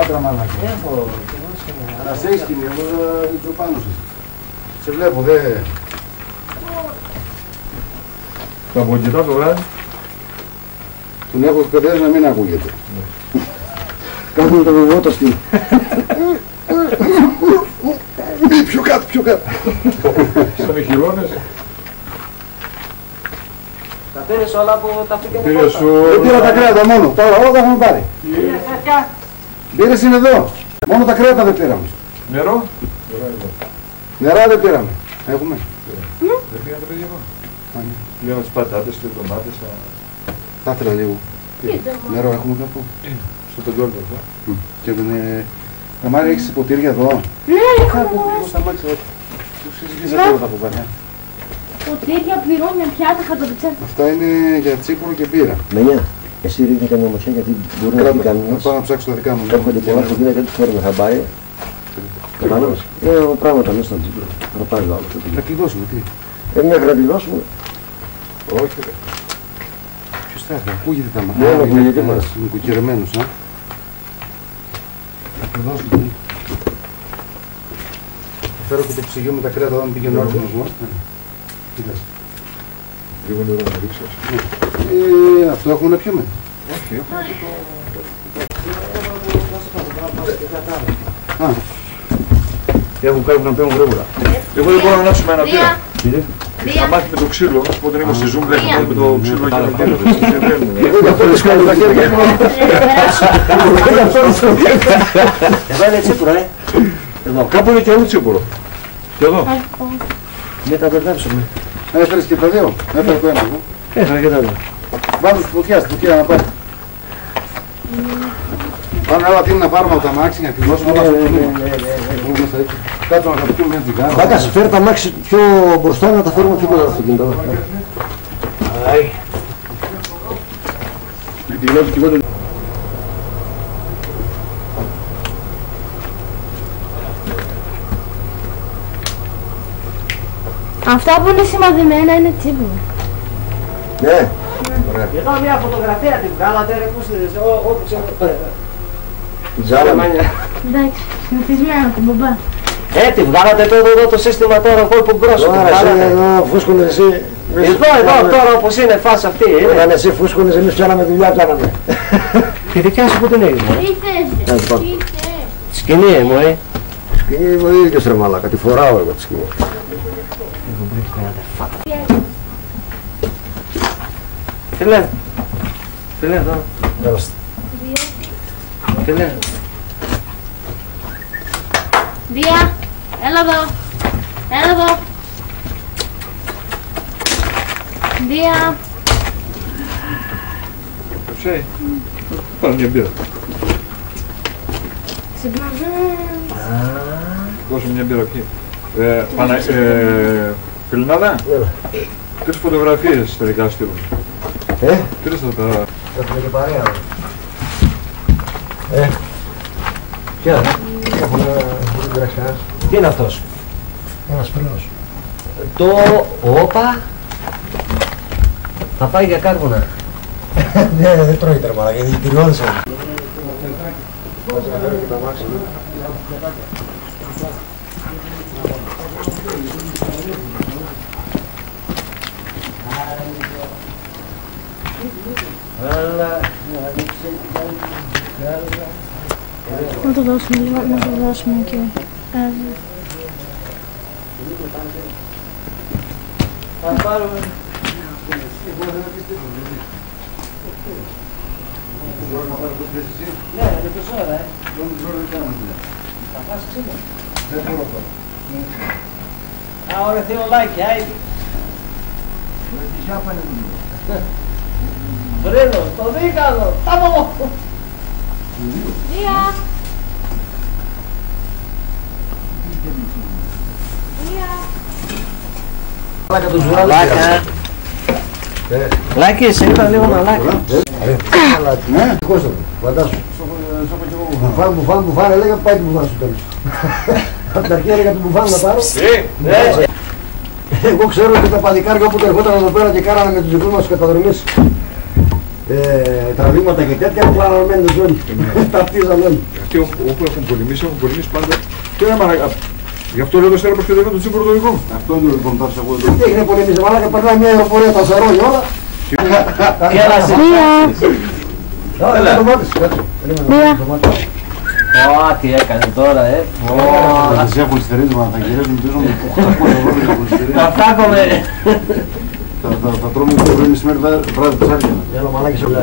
άντρα μαλάκα. Να σε έχεις κοινή, εγώ θα πάνω σας. Σε βλέπω, δε... Τα απογγετά το βράδυ. Τον έχω εκπαιδεύσει να μην ακούγεται. Κάνουμε το βεβαιό το στυλ. Πιο κάτω, πιο κάτω. Σαν εχειρώνες. Τα πήρες όλα από τα φύγια μου. Δεν πήρα τα κρέατα μόνο, τώρα όλα τα έχουμε πάρει. Πήρες είναι εδώ. Μόνο τα κρέατα δεν πήραμε. Νερό. Νερά δεν πήραμε. Έχουμε. Δεν πήγαν τα παιδιά εδώ. Πήγαν τις πατάτες, τις ντομάτες. Θα ήθελα λίγο. Νερό έχουμε κάπου. Στο πεντόλιο εδώ. Και δεν είναι... Μάρια, έχεις ποτήρια εδώ. Ναι, Κάπου λίγο στα μάτια. Τους συζητήσατε όλα τα από πάνω. ποτήρια, πυρόνια, πιάτα, χαρτοπιτσάκια. Αυτά είναι για τσίπουρο και μπύρα. Μενιά, εσύ ρίχνει καμιά μοσιά γιατί μπορεί να πει κανένας. Θα πάω να ψάξω τα δικά μου. Έρχονται πολλά που γίνεται τους φέρνουν θα πάει. Κατάλαβες. Πράγματα μέσα στα τσίπουρα. Θα πάει άλλο. Θα κλειδώσουμε, τι. Μέχρι να κλειδώσουμε. Όχι, ρε. Ποιος θα έρθει, ακούγεται τα μάτια. Ναι, ακούγεται μας. Νοικοκυρεμένος, α. Θα κλειδώσουμε, τι. Θα φέρω και το ψυγείο με τα κρέατα όταν πήγαινε όρθινος μου. Τι λες. Λίγο νερό να ρίξω. Αυτό έχουμε να πιούμε. Όχι, έχουμε και Έχουν κάτι να παίρνουν γρήγορα. Εγώ δεν μπορώ να ανάψουμε ένα πύρα. Δία. Θα μάθει με το ξύλο, όταν είμαστε ζουμ βλέπουμε με το ξύλο και με το Εγώ γι' αυτό δεν κάνω τα χέρια μου. Εδώ είναι τσίπουρα, Εδώ, κάπου είναι και αλλού τσίπουρο. Και εδώ. μην τα μπερδέψουμε. Έφερες και τα δύο. Έφερε το ένα. Έφερα και τα δύο. Βάζω στη φωτιά να πάει. Πάμε άλλα τι να πάρουμε από τα μάξι να κλειδώσουμε όλα στο κουμπί. Κάτω να τα πούμε μια τζιγκάρα. Μπάκας, φέρε τα μάξι πιο μπροστά να τα φέρουμε πιο κοντά στο αυτοκίνητο. Αυτά που είναι σημαδεμένα είναι τσίπουρα. Ναι. Εδώ μια φωτογραφία την βγάλατε ρε, πού στείλες, όπου ξέρω. Την τζάλα. Εντάξει, συνηθισμένο τον μπαμπά. Τη βγάλατε εδώ το σύστημα τώρα που μπρος. Τώρα εσύ εδώ φούσκωνες εσύ. Εδώ τώρα όπως είναι φάση αυτή. Όταν εσύ φούσκωνες εμείς πιάναμε δουλειά κάναμε. Τη δικιά σου που την έχεις μωρέ. Τι θες, τι θες. Σκηνή μου, Σκηνή μου ίδιος ρε μαλάκα, τη φοράω εγώ τη σκηνή. Φίλε, φίλε εδώ. Φίλε. Δία, έλα εδώ. Έλα εδώ. Δία. Ψέει. Πάρε μια μπύρα. Δώσε μια μπύρα εκεί. Φιλινάδα, τρεις φωτογραφίες τελικά στείλουν. Τρεις θα τα... Έχουμε και παρέα. Ποια, έχουμε πολύ γρασιάς. Τι είναι αυτός. Ένας πυρός. Το όπα θα πάει για κάρβουνα. Ναι, δεν τρώει τερμάρα γιατί πυριώνεσαι. Να το δώσουμε λίγο, να το δώσουμε και... Θα πάρουμε. Ναι, είναι τόσο ώρα, Θα φας ξύλο. Α, ωραία θεολάκια, Βρέλο, το δίκαλο, τα πω. Δία. Δία. Λάκα το ζουράλα. Λάκη, σε είπα λίγο μαλάκα. Ναι, κόστο του, φαντάσου. Μπουφάν, έλεγα πάει την μπουφάν στο τέλος. Από την αρχή έλεγα την μπουφάν να πάρω. Εγώ ξέρω ότι τα παλικάρια όποτε ερχόταν εδώ πέρα και κάνανε με τους δικούς μας καταδρομής τραβήματα και τέτοια, κλαραμένους όλοι. Ταυτίζαν όλοι. Αυτοί όπου έχουν πολεμήσει πάντα. Και ένα μαρακα. Γι' αυτό λέω το στέρα προσκεδεύω το τσίπρο το δικό. Αυτό είναι το λοιπόν τάφος εγώ εδώ. Τι έγινε πολεμήσει, μαλάκα, περνάει μια αεροπορία τα σαρώνει όλα. Τι έκανε τώρα, Θα τις έχουν στερίσμα, θα γυρίζουν πίσω με 800 ευρώ για στερίσμα. Θα φάκομαι. Θα τρώμε το πρωί μεσημέρι βράδυ ψάρια. Έλα μαλάκι σε όλα.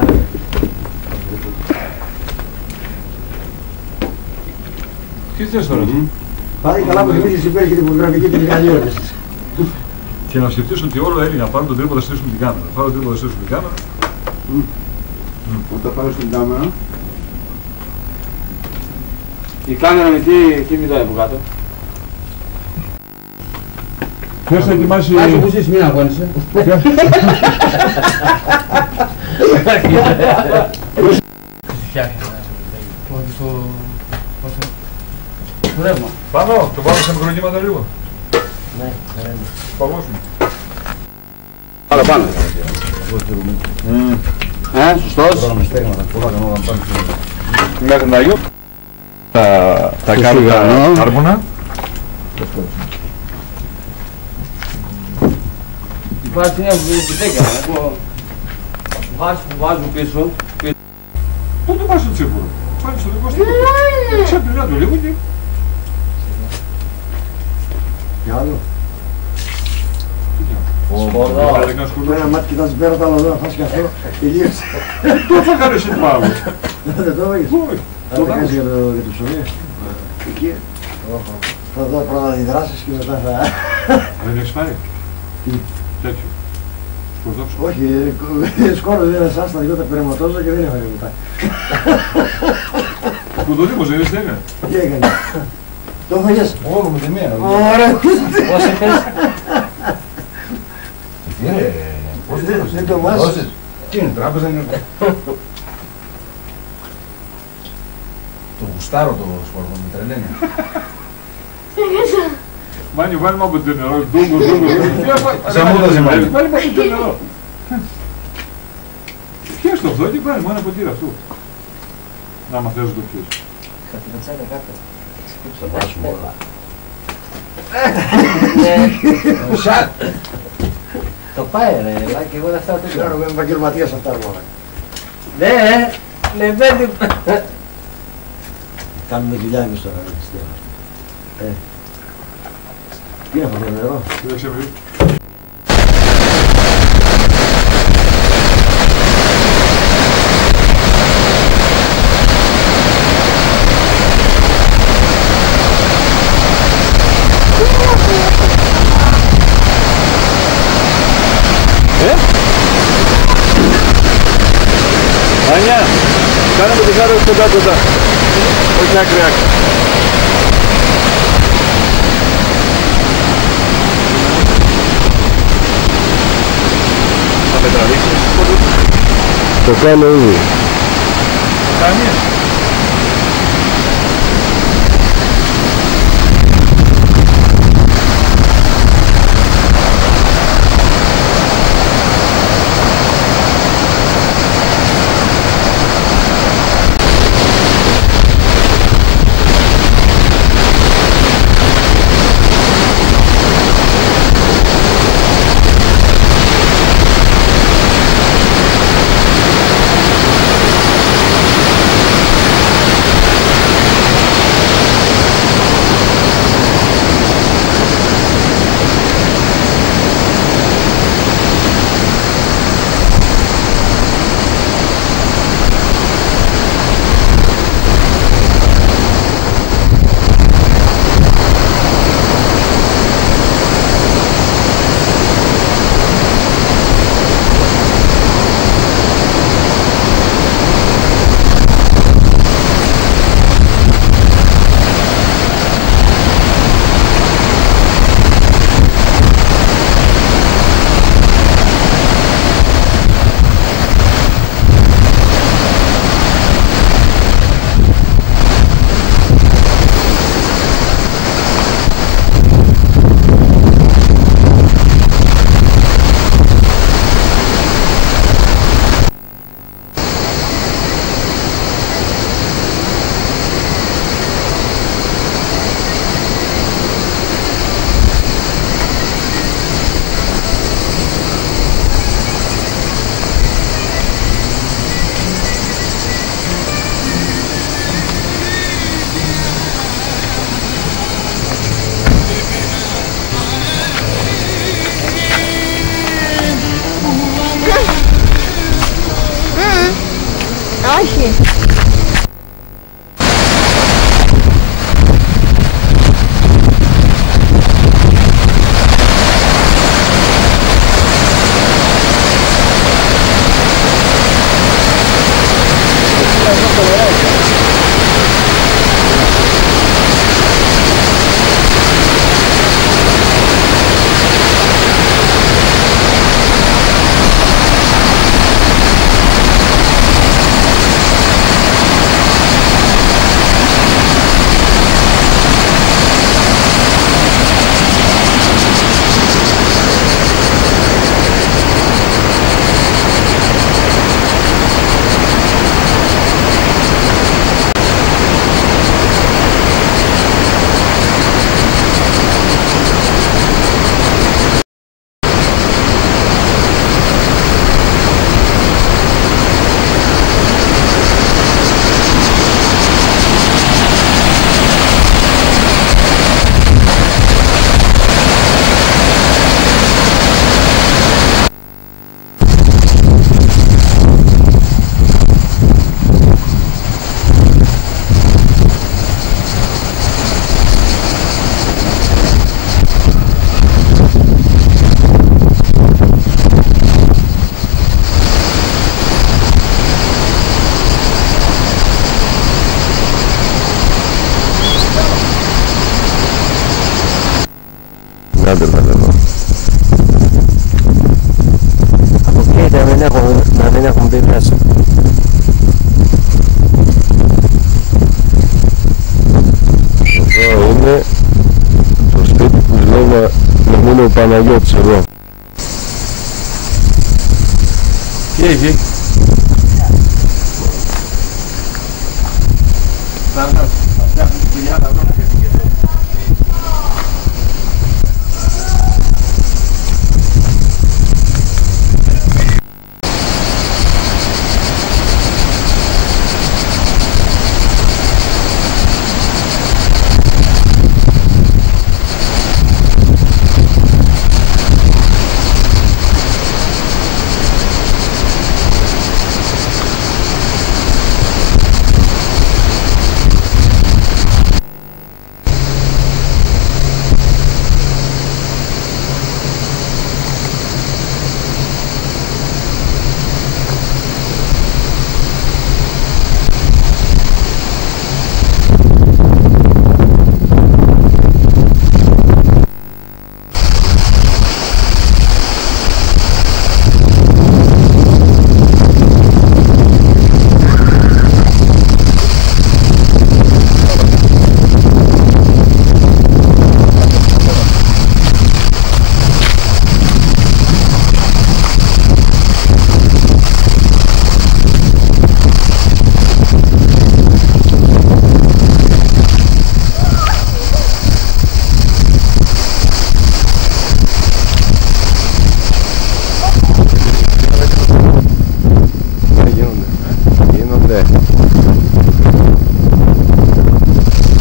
Τι θες τώρα. Πάλι καλά που θυμίζεις υπέρ και την φωτογραφική την καλή ώρα. Και να σκεφτείς ότι όλο Έλληνα πάρουν τον τρίπο θα στήσουν την κάμερα. Πάρουν τον τρίπο θα στήσουν την κάμερα. Όταν πάω στην κάμερα. Η κάμερα με τι μιλάει από κάτω. Ποιος θα ετοιμάσει... Άσο που ζεις, μην αγώνεσαι. Το ρεύμα. Πάνω, το βάλω σε μικροκύματα λίγο. Ναι, ρεύμα. Παγώσουμε. Άρα πάνω. Σωστός. Μέχρι να γιου. Θα κάνουμε τα άρμονα. Υπάρχει μια βουδέκα, που βάζω πίσω. Πού το πας στο τσίπουρο. Πάλι στο δικό σου. Ξέπλυνα το λίγο και... Τι άλλο. Εδώ. Ένα μάτι κοιτάς πέρα τα άλλα εδώ, φας και αυτό. Τελείωσε. Πού θα κάνεις έτσι πάνω. Δεν το έλεγες. Όχι. Θα το κάνεις για το ψωμί. Εκεί. Θα δω πρώτα οι δράσεις και μετά θα... Δεν έχεις φάει. Τέτοιο. Σκορδόξο. Όχι, σκόρδο δεν είναι εσάς, τα δυο τα περαιματόζα και δεν έφαγε μετά. Που το δίπος δεν είναι. Τι έκανε. Το έφαγες. Όλο με τη μία. Ωραία. Πώς είπες. Δεν το μάσες. Τι είναι, τράπεζα είναι. Το γουστάρω το σκόρδο, με τρελαίνει. Μάνι, βάλει μου από το νερό. Ντούγκο. Σαν μούταζε μάλλον. Βάλει μου από το νερό. Πιες το αυτό και βάλει μόνο από τύρα αυτού. Να μαθαίνω το πιες. Κατηρατσάκα κάτω. Θα βάσουμε όλα. Σατ. Το πάει ρε, και εγώ δεν φτάω Ξέρω, είμαι επαγγελματίας αυτά μόνο. Ναι, λεβέντη. Κάνουμε δουλειά εμείς τώρα, ρε Χριστιανό. Τι είναι αυτό το νερό. Κοίταξε με. Άνια, κάνε με τη χάρα κοντά. Όχι άκρη. Θα με τραβήξεις. Το κάνω ήδη. Κάνει. Κάντε τα εδώ. Αποκλείεται να δεν έχουν μπει μέσα. Εδώ είναι το σπίτι που λέω να είναι ο Παναγιώτης εδώ. Τι έχει? Θα φτιάχνει τη δουλειά να δω να κάνει.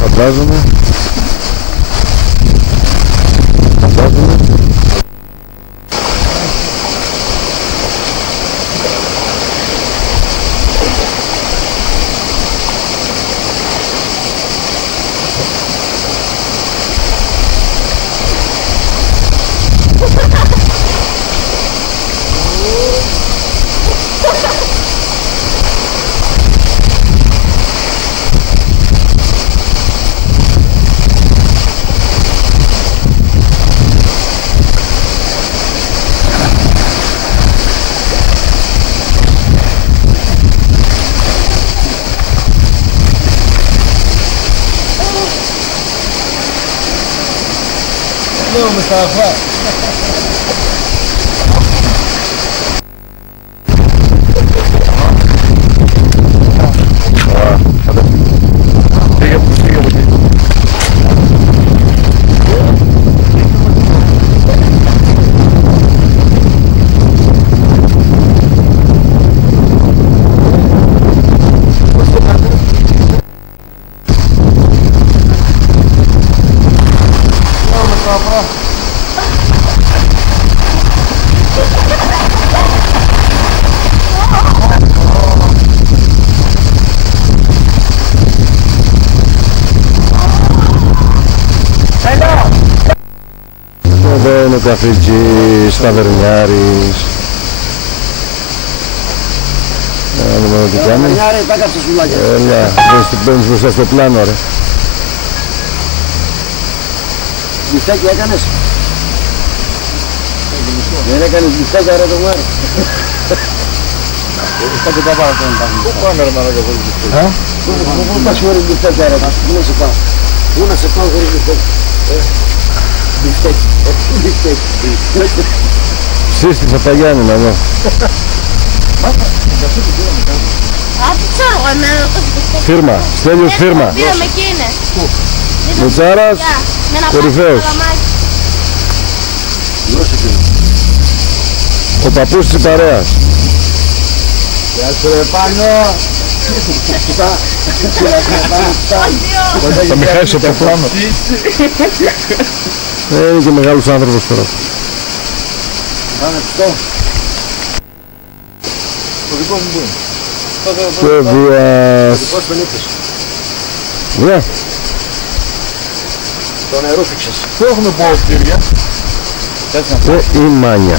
Φαντάζομαι. Λέω Μουσταφά. Εδώ είναι ο καφετζής, ταβερνιάρης. Να δούμε τι κάνει. Ταβερνιάρη, τα έκαψε σουλάκια. Έλα, δες την παίρνεις μπροστά στο πλάνο ρε. Μπιφτέκι έκανες. Δεν έκανες μπιφτέκια ρε το Μάρι. Θα και τα πάω τώρα. Πού πάμε ρε μαλάκα χωρίς μπιφτέκια? Πού πας χωρίς μπιφτέκια ρε, πού να σε πάω. Πού να σε πάω χωρίς μπιφτέκια. Μπιφτέκι, μπιφτέκι. Σύστησα τα Γιάννηνα εδώ. Ξέρω εμένα το Φίρμα, Στέλιος φίρμα. πήραμε εκείνες. Μουτσάρας, κορυφαίος. Ο παππούς της παρέας. Γεια σου ρε Πάνο. Θα με χάσει από το πλάνο. Είναι και μεγάλος άνθρωπος τώρα. Πάμε αυτό. Το δικό μου που είναι? Φεύγουας. Πώς τον είπες. Ναι. Το νερό φίξες. Πού έχουμε ποδητήρια? Η μάνια.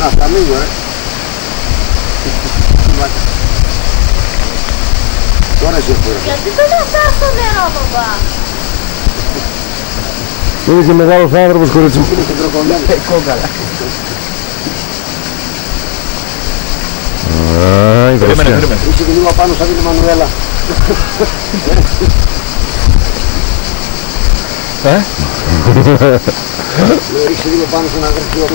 Να, φλαμίγιο Τώρα εσύ αυτό. Γιατί το μασάς στο νερό, παπά. Είναι και μεγάλος άνθρωπος, κορίτσι μου. Είναι και τροκομμένο. Κόκαλα. Α, η δροσιά. Είσαι και λίγο πάνω σαν την Μανουέλα. Είσαι λίγο πάνω σαν αγραστικό.